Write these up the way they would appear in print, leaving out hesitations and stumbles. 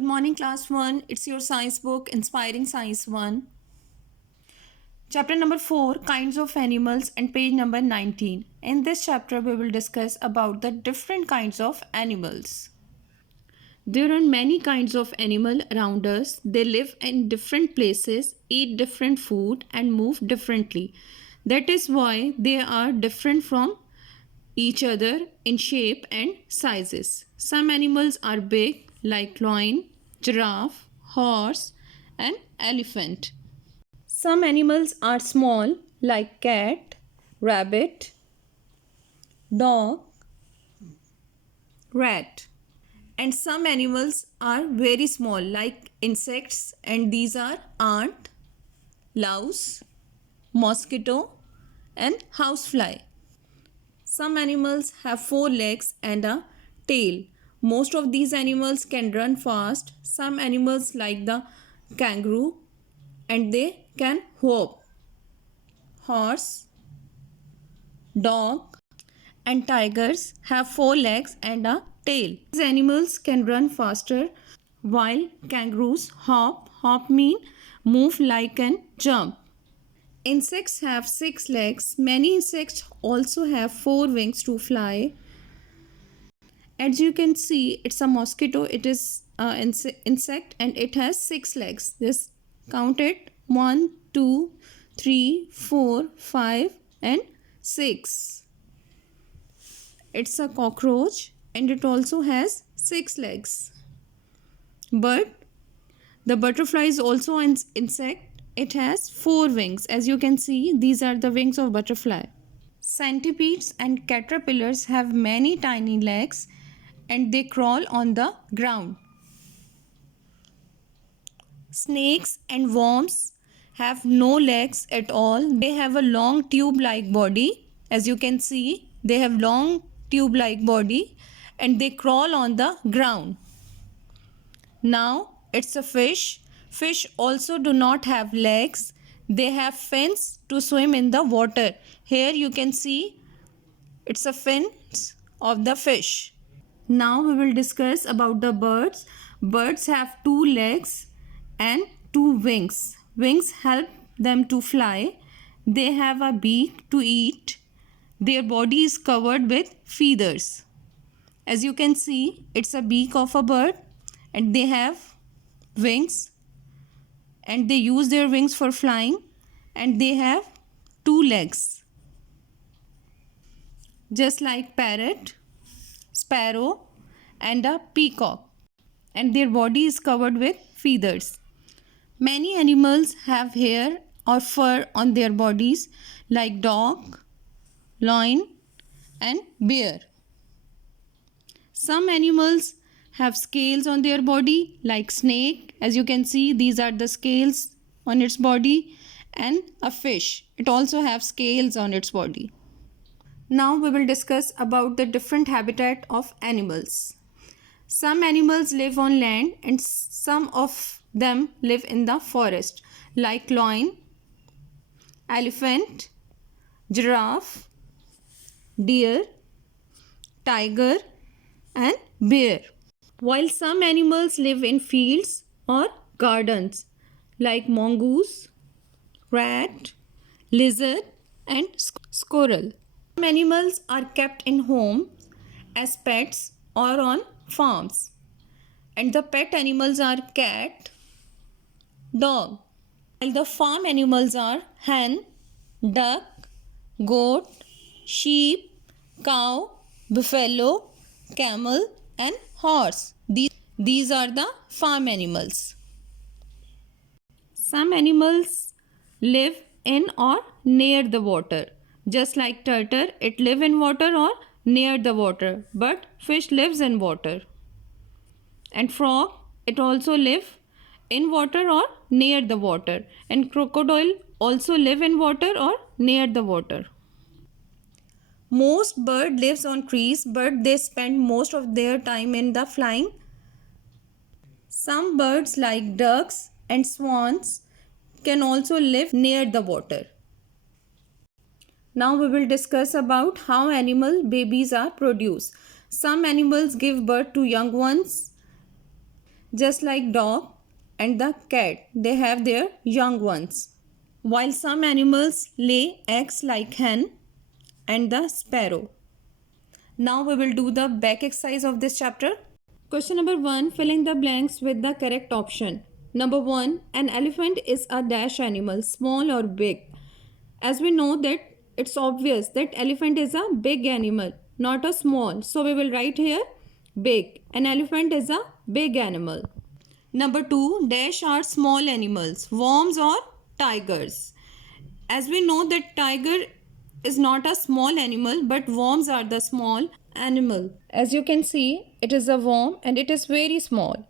Good morning, class 1. It's your science book, Inspiring Science 1. Chapter number 4, Kinds of Animals, and page number 19. In this chapter, we will discuss about the different kinds of animals. There are many kinds of animal around us. They live in different places, eat different food, and move differently. That is why they are different from each other in shape and sizes. Some animals are big, like lion, giraffe, horse, and elephant. Some animals are small, like cat, rabbit, dog, rat. And some animals are very small, like insects, and these are ant, louse, mosquito, and housefly. Some animals have 4 legs and a tail. Most of these animals can run fast. Some animals like the kangaroo and they can hop. Horse, dog and tigers have 4 legs and a tail. These animals can run faster while kangaroos hop. Hop mean move like and jump. Insects have 6 legs. Many insects also have 4 wings to fly. As you can see, it's a mosquito. It is an insect and it has 6 legs. Just count it. 1, 2, 3, 4, 5 and 6. It's a cockroach and it also has 6 legs. But the butterfly is also an insect. It has 4 wings. As you can see, these are the wings of butterfly. Centipedes and caterpillars have many tiny legs and they crawl on the ground. Snakes and worms have no legs at all. They have a long tube-like body. As you can see, they have long tube-like body and they crawl on the ground. Now it's a fish. Fish also do not have legs. They have fins to swim in the water. Here you can see it's a fins of the fish. Now we will discuss about the birds. Birds have 2 legs and 2 wings. Wings help them to fly. They have a beak to eat. Their body is covered with feathers. As you can see, it's a beak of a bird and they have wings and they use their wings for flying and they have 2 legs. Just like parrot, sparrow and a peacock, and their body is covered with feathers. Many animals have hair or fur on their bodies like dog, lion and bear. Some animals have scales on their body like snake. As you can see, these are the scales on its body, and a fish. It also has scales on its body. Now we will discuss about the different habitat of animals. Some animals live on land and some of them live in the forest, like lion, elephant, giraffe, deer, tiger and bear. While some animals live in fields or gardens, like mongoose, rat, lizard and squirrel. Some animals are kept in homes as pets or on farms, and the pet animals are cat, dog, while the farm animals are hen, duck, goat, sheep, cow, buffalo, camel and horse. These are the farm animals. Some animals live in or near the water. Just like turtle, it lives in water or near the water, but fish lives in water. And frog, it also lives in water or near the water. And crocodile also live in water or near the water. Most bird lives on trees, but they spend most of their time in the flying. Some birds like ducks and swans can also live near the water. Now we will discuss about how animal babies are produced. Some animals give birth to young ones just like dog and the cat, they have their young ones. While some animals lay eggs like hen and the sparrow. Now we will do the back exercise of this chapter. Question number 1, fill in the blanks with the correct option. Number 1, an elephant is a dash animal, small or big. As we know that it's obvious that elephant is a big animal, not a small. So we will write here big. An elephant is a big animal. Number 2, dash are small animals, worms or tigers. As we know that tiger is not a small animal, but worms are the small animal. As you can see, it is a worm and it is very small.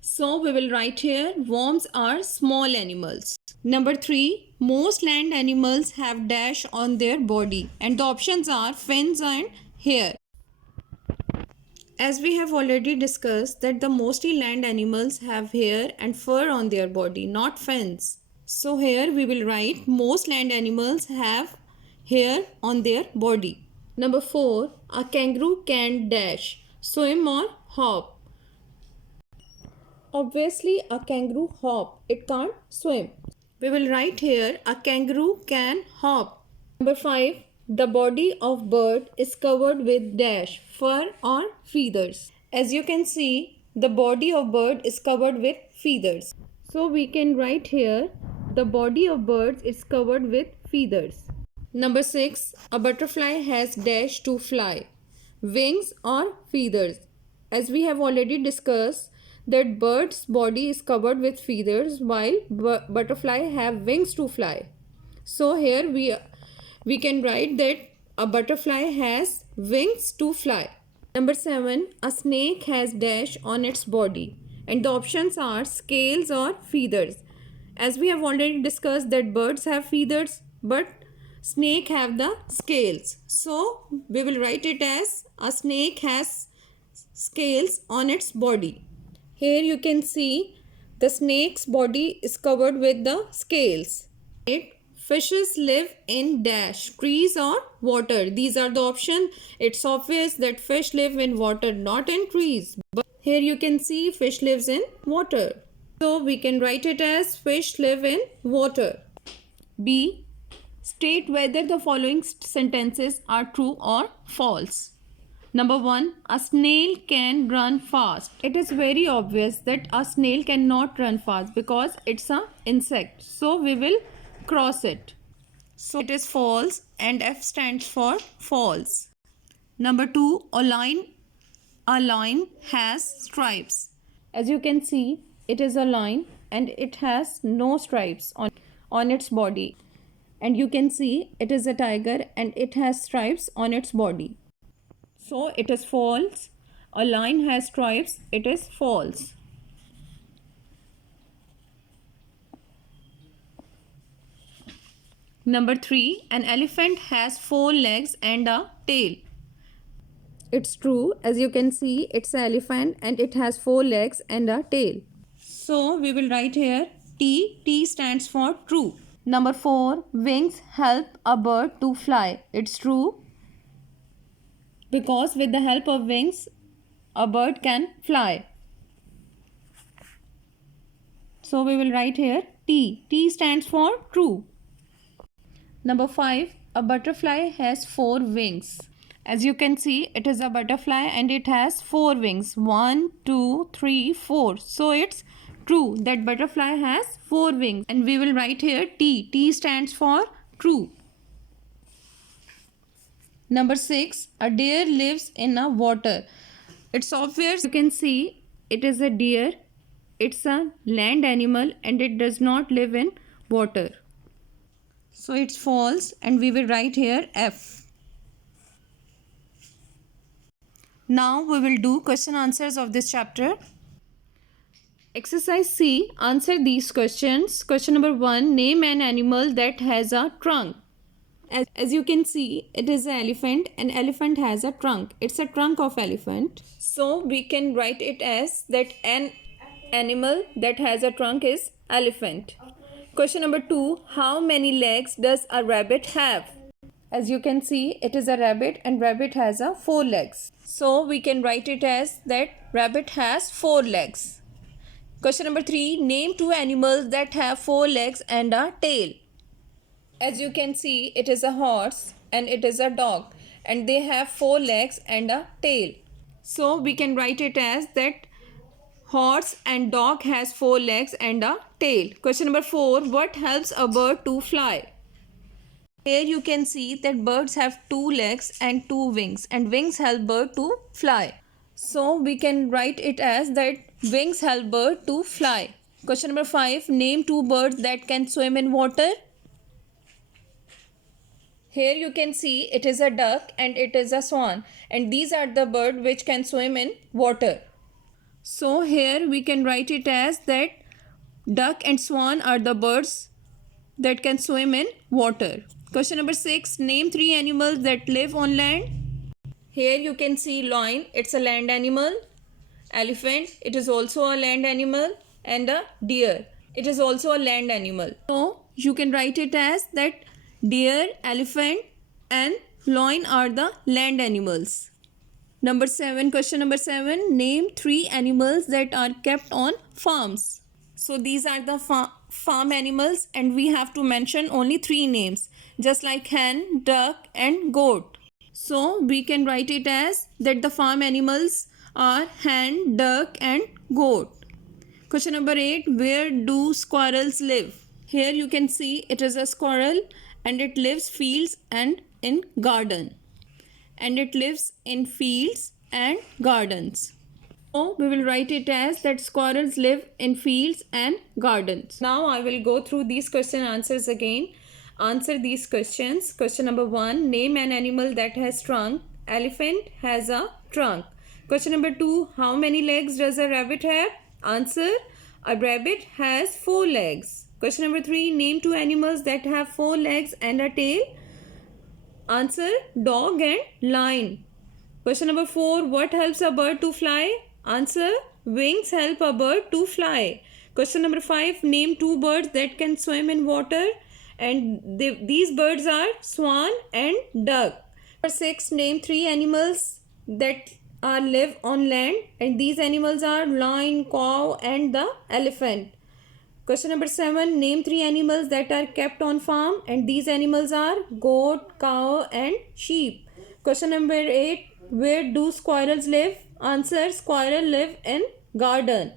So we will write here worms are small animals. Number 3, most land animals have dash on their body and the options are fins and hair. As we have already discussed that the mostly land animals have hair and fur on their body, not fins. So here we will write most land animals have hair on their body. Number 4, a kangaroo can dash, swim or hop. Obviously a kangaroo hop, it can't swim. We will write here a kangaroo can hop. Number 5, the body of bird is covered with dash, fur or feathers. As you can see, the body of bird is covered with feathers. So we can write here the body of birds is covered with feathers. Number 6, a butterfly has dash to fly, wings or feathers. As we have already discussed that bird's body is covered with feathers while butterfly have wings to fly. So here we can write that a butterfly has wings to fly. Number 7, a snake has dash on its body and the options are scales or feathers. As we have already discussed that birds have feathers but snake have the scales. So we will write it as a snake has scales on its body. Here you can see the snake's body is covered with the scales. 8, fishes live in dash, trees or water. These are the options. It's obvious that fish live in water, not in trees. But here you can see fish lives in water. So we can write it as fish live in water. B, state whether the following sentences are true or false. Number 1, a snail can run fast. It is very obvious that a snail cannot run fast because it's an insect. So we will cross it. So it is false and F stands for false. Number 2, a line has stripes. As you can see, it is a line and it has no stripes on its body. And you can see it is a tiger and it has stripes on its body. So it is false. A line has stripes. It is false. Number 3, an elephant has 4 legs and a tail. It's true. As you can see, it's an elephant and it has 4 legs and a tail. So we will write here T. T stands for true. Number 4, wings help a bird to fly. It's true. Because with the help of wings, a bird can fly. So we will write here T. T stands for true. Number 5, a butterfly has 4 wings. As you can see, it is a butterfly and it has 4 wings. 1, 2, 3, 4. So it's true that butterfly has 4 wings. And we will write here T. T stands for true. Number 6, a deer lives in a water. It's obvious. You can see it is a deer. It's a land animal and it does not live in water. So it's false and we will write here F. Now we will do question answers of this chapter. Exercise C. Answer these questions. Question number 1. Name an animal that has a trunk. As you can see, it is an elephant. An elephant has a trunk. It's a trunk of elephant. So we can write it as that an animal that has a trunk is elephant. Question number 2. How many legs does a rabbit have? As you can see, it is a rabbit and rabbit has a 4 legs. So we can write it as that rabbit has 4 legs. Question number 3. Name 2 animals that have 4 legs and a tail. As you can see, it is a horse and it is a dog, and they have 4 legs and a tail. So we can write it as that horse and dog has 4 legs and a tail. Question number 4. What helps a bird to fly? Here you can see that birds have 2 legs and 2 wings, and wings help bird to fly. So we can write it as that wings help bird to fly. Question number 5. Name 2 birds that can swim in water. Here you can see it is a duck and it is a swan, and these are the birds which can swim in water. So here we can write it as that duck and swan are the birds that can swim in water. Question number 6. Name 3 animals that live on land. Here you can see lion, it's a land animal. Elephant, it is also a land animal. And a deer, it is also a land animal. So you can write it as that deer, elephant and lion are the land animals. Number 7. Question number 7. Name 3 animals that are kept on farms. So these are the farm animals, and we have to mention only 3 names, just like hen, duck and goat. So we can write it as that the farm animals are hen, duck and goat. Question number 8. Where do squirrels live? Here you can see it is a squirrel and it lives fields and in garden. And it lives in fields and gardens. So we will write it as that squirrels live in fields and gardens. Now I will go through these question answers again. Answer these questions. Question number 1. Name an animal that has trunk. Elephant has a trunk. Question number 2. How many legs does a rabbit have? Answer. A rabbit has 4 legs. Question number 3. Name 2 animals that have 4 legs and a tail. Answer. Dog and lion. Question number 4. What helps a bird to fly? Answer. Wings help a bird to fly. Question number 5. Name 2 birds that can swim in water. And these birds are swan and duck. Number 6. Name 3 animals that live on land. And these animals are lion, cow and the elephant. Question number 7. Name 3 animals that are kept on farm. And these animals are goat, cow and sheep. Question number 8. Where do squirrels live? Answer. Squirrel live in garden.